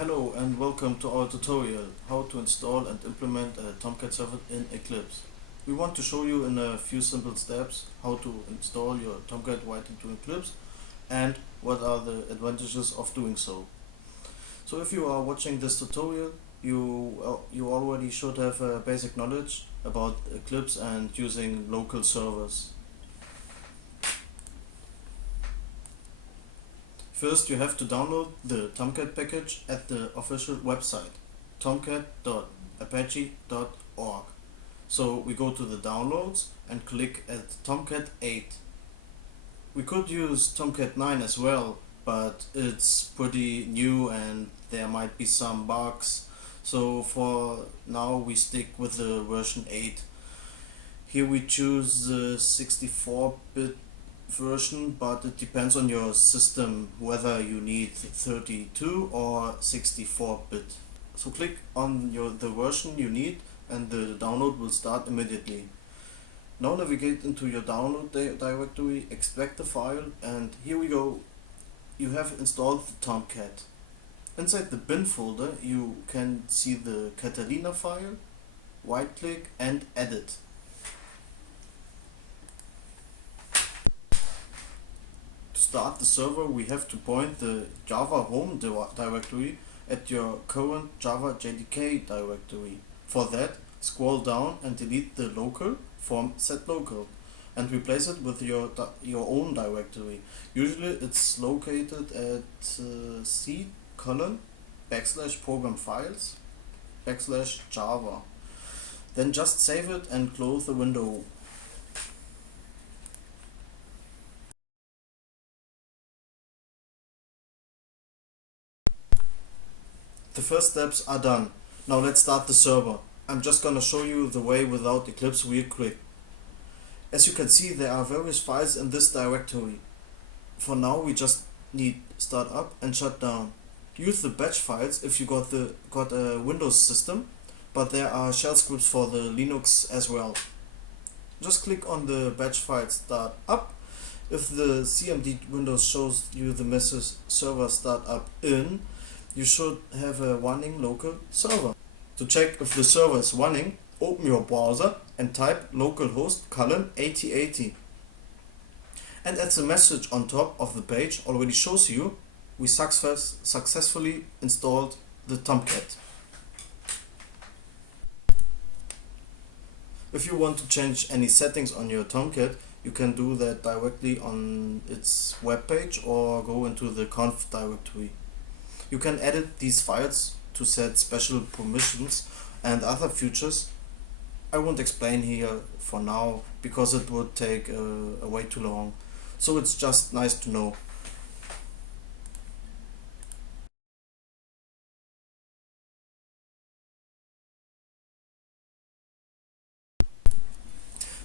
Hello and welcome to our tutorial how to install and implement a Tomcat server in Eclipse. We want to show you in a few simple steps how to install your Tomcat right into Eclipse and what are the advantages of doing so. So if you are watching this tutorial, you already should have a basic knowledge about Eclipse and using local servers. First, you have to download the Tomcat package at the official website, tomcat.apache.org. So we go to the downloads and click at Tomcat 8. We could use Tomcat 9 as well, but it's pretty new and there might be some bugs. So for now we stick with the version 8. Here we choose the 64-bit version, but it depends on your system whether you need 32 or 64-bit. So click on the version you need and the download will start immediately. Now navigate into your download directory, extract the file, and here we go. You have installed the Tomcat. Inside the bin folder you can see the Catalina file, right click and edit. To start the server we have to point the Java home directory at your current Java JDK directory. For that, scroll down and delete the local from setlocal and replace it with your own directory. Usually it's located at C:\program files /Java. Then just save it and close the window. The first steps are done. Now let's start the server. I'm just gonna show you the way without Eclipse real quick. As you can see, there are various files in this directory. For now we just need start up and shut down. Use the batch files if you got a Windows system, but there are shell scripts for the Linux as well. Just click on the batch file start up. If the CMD Windows shows you the message server start up in, you should have a running local server. To check if the server is running, open your browser and type localhost :8080. And as the message on top of the page already shows you, we successfully installed the Tomcat. If you want to change any settings on your Tomcat, you can do that directly on its webpage or go into the conf directory. You can edit these files to set special permissions and other features. I won't explain here for now because it would take way too long. So it's just nice to know.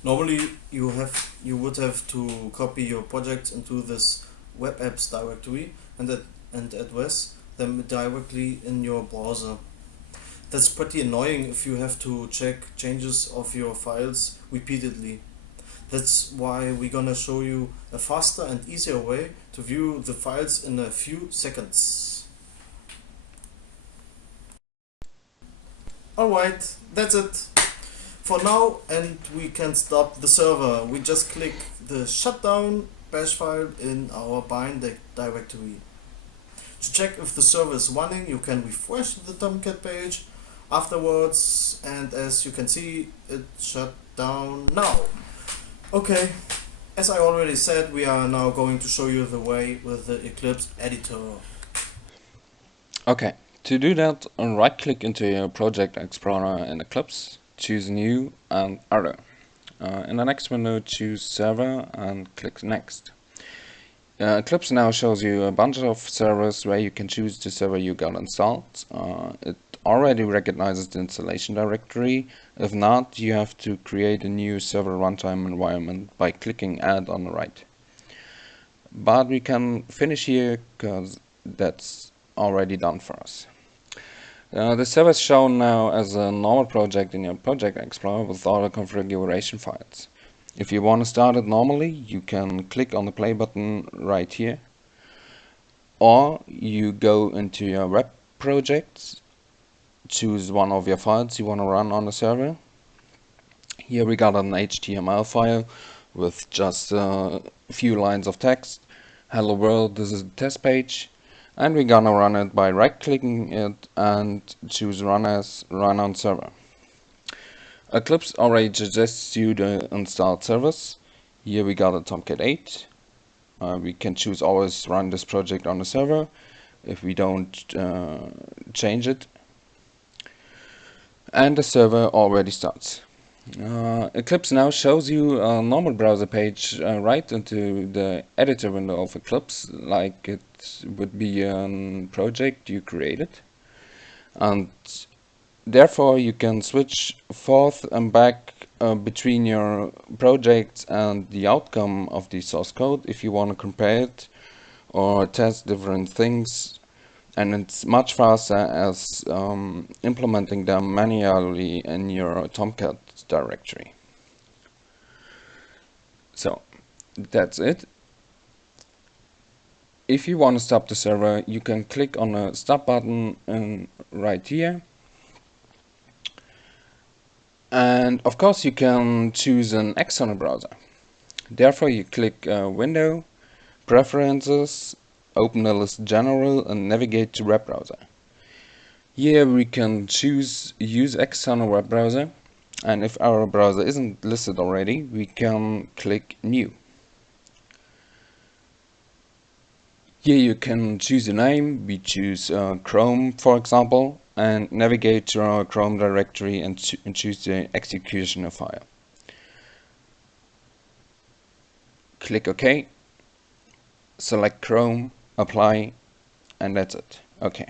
Normally you would have to copy your projects into this web apps directory and address them directly in your browser. That's pretty annoying if you have to check changes of your files repeatedly. That's why we're gonna show you a faster and easier way to view the files in a few seconds. Alright, that's it for now, and we can stop the server. We just click the shutdown bash file in our bind directory. To check if the server is running, you can refresh the Tomcat page afterwards, and as you can see, it shut down now. Okay, as I already said, we are now going to show you the way with the Eclipse editor. Okay, to do that, right click into your project explorer in Eclipse, choose new and arrow. In the next window, choose server and click next. Eclipse now shows you a bunch of servers where you can choose the server you got installed. It already recognizes the installation directory. If not, you have to create a new server runtime environment by clicking add on the right. But we can finish here because that's already done for us. The server is shown now as a normal project in your project explorer with all the configuration files. If you want to start it normally, you can click on the play button right here, or you go into your web projects, choose one of your files you want to run on the server. Here we got an HTML file with just a few lines of text. Hello world, this is the test page, and we're gonna run it by right-clicking it and choose run as run on server. Eclipse already suggests you the installed servers. Here we got a Tomcat 8. We can choose always run this project on the server if we don't change it. And the server already starts. Eclipse now shows you a normal browser page right into the editor window of Eclipse, like it would be a project you created. And therefore you can switch forth and back between your projects and the outcome of the source code if you want to compare it or test different things, and it's much faster as implementing them manually in your Tomcat directory. So that's it. If you want to stop the server, you can click on the stop button right here. And of course you can choose an external browser. Therefore you click Window, Preferences, open the list General and navigate to web browser. Here we can choose Use external web browser, and if our browser isn't listed already, we can click New. Here you can choose a name. We choose Chrome, for example, and navigate to our Chrome directory and choose the executioner file. Click OK, select Chrome, apply, and that's it. OK.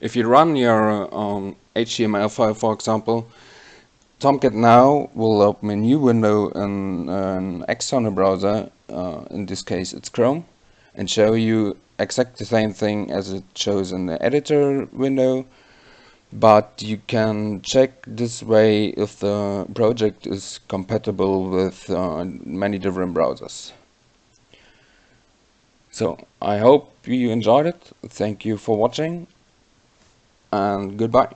If you run your HTML file, for example, Tomcat now will open a new window in an external browser, in this case it's Chrome, and show you exactly the same thing as it shows in the editor window, but you can check this way if the project is compatible with many different browsers. So I hope you enjoyed it. Thank you for watching, and goodbye.